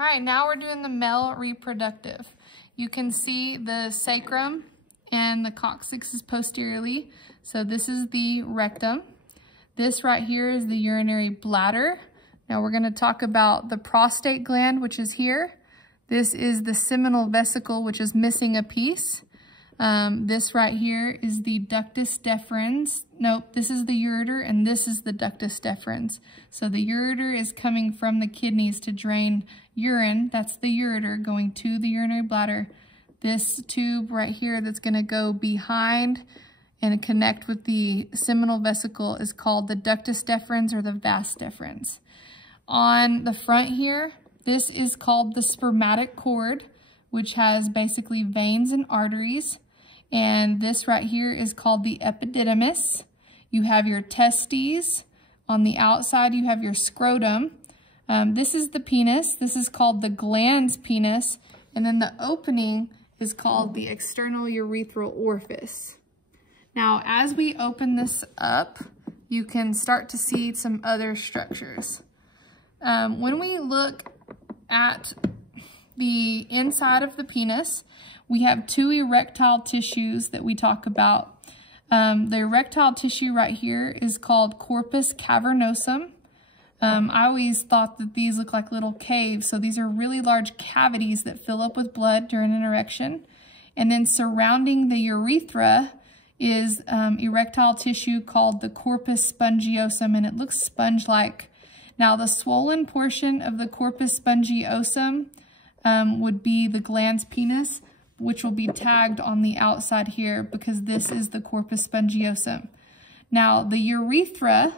All right, now we're doing the male reproductive. You can see the sacrum and the coccyx is posteriorly. So this is the rectum. This right here is the urinary bladder. Now we're going to talk about the prostate gland, which is here. This is the seminal vesicle, which is missing a piece. This right here is the ductus deferens. Nope, this is the ureter and this is the ductus deferens. So the ureter is coming from the kidneys to drain urine. That's the ureter going to the urinary bladder. This tube right here that's going to go behind and connect with the seminal vesicle is called the ductus deferens or the vas deferens. On the front here, this is called the spermatic cord, which has basically veins and arteries. And this right here is called the epididymis. You have your testes. On the outside, you have your scrotum. This is the penis. This is called the glans penis. And then the opening is called the external urethral orifice. Now, as we open this up, you can start to see some other structures. When we look at the inside of the penis, we have two erectile tissues that we talk about. The erectile tissue right here is called corpus cavernosum. I always thought that these look like little caves, so these are really large cavities that fill up with blood during an erection. And then surrounding the urethra is erectile tissue called the corpus spongiosum, and it looks sponge-like. Now, the swollen portion of the corpus spongiosum would be the glans penis, which will be tagged on the outside here because this is the corpus spongiosum. Now, the urethra,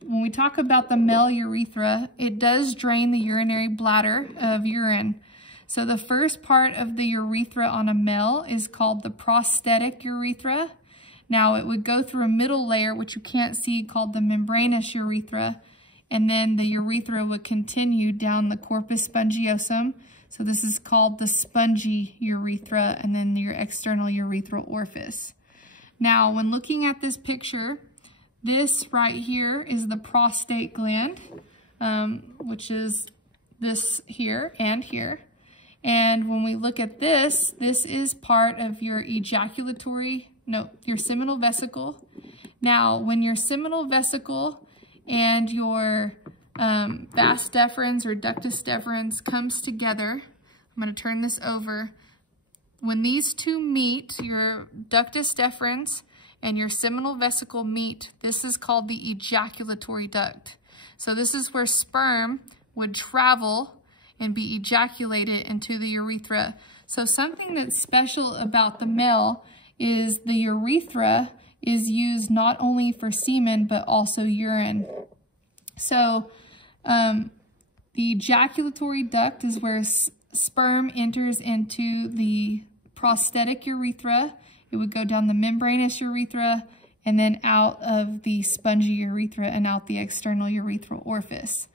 when we talk about the male urethra, it does drain the urinary bladder of urine. So the first part of the urethra on a male is called the prostatic urethra. Now, it would go through a middle layer, which you can't see, called the membranous urethra. And then the urethra would continue down the corpus spongiosum. So this is called the spongy urethra, and then your external urethral orifice. Now, when looking at this picture, this right here is the prostate gland, which is this here and here. And when we look at this, this is part of your your seminal vesicle. Now, when your seminal vesicle and your vas deferens or ductus deferens comes together, I'm going to turn this over. When these two meet, your ductus deferens and your seminal vesicle meet, this is called the ejaculatory duct. So this is where sperm would travel and be ejaculated into the urethra. So something that's special about the male is the urethra is used not only for semen, but also urine. So the ejaculatory duct is where sperm enters into the prostatic urethra. It would go down the membranous urethra and then out of the spongy urethra and out the external urethral orifice.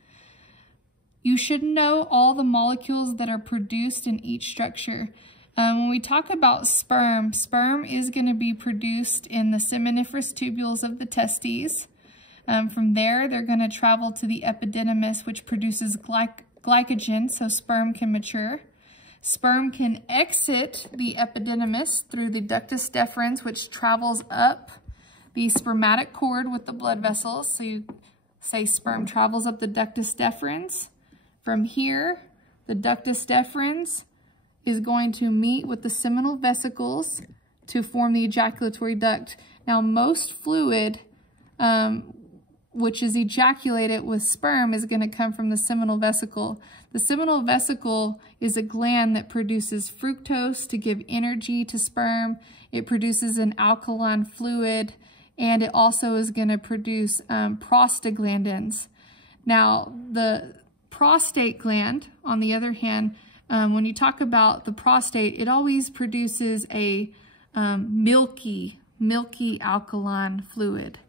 You should know all the molecules that are produced in each structure. When we talk about sperm, sperm is going to be produced in the seminiferous tubules of the testes. From there, they're going to travel to the epididymis, which produces glycogen, so sperm can mature. Sperm can exit the epididymis through the ductus deferens, which travels up the spermatic cord with the blood vessels. So you say sperm travels up the ductus deferens. From here, the ductus deferens is going to meet with the seminal vesicles to form the ejaculatory duct. Now, most fluid, which is ejaculated with sperm, is going to come from the seminal vesicle. The seminal vesicle is a gland that produces fructose to give energy to sperm. It produces an alkaline fluid, and it also is going to produce prostaglandins. Now, the prostate gland, on the other hand, when you talk about the prostate, it always produces a milky alkaline fluid.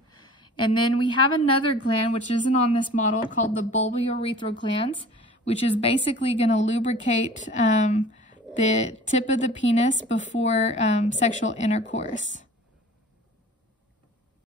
And then we have another gland, which isn't on this model, called the bulbourethral glands, which is basically going to lubricate the tip of the penis before sexual intercourse.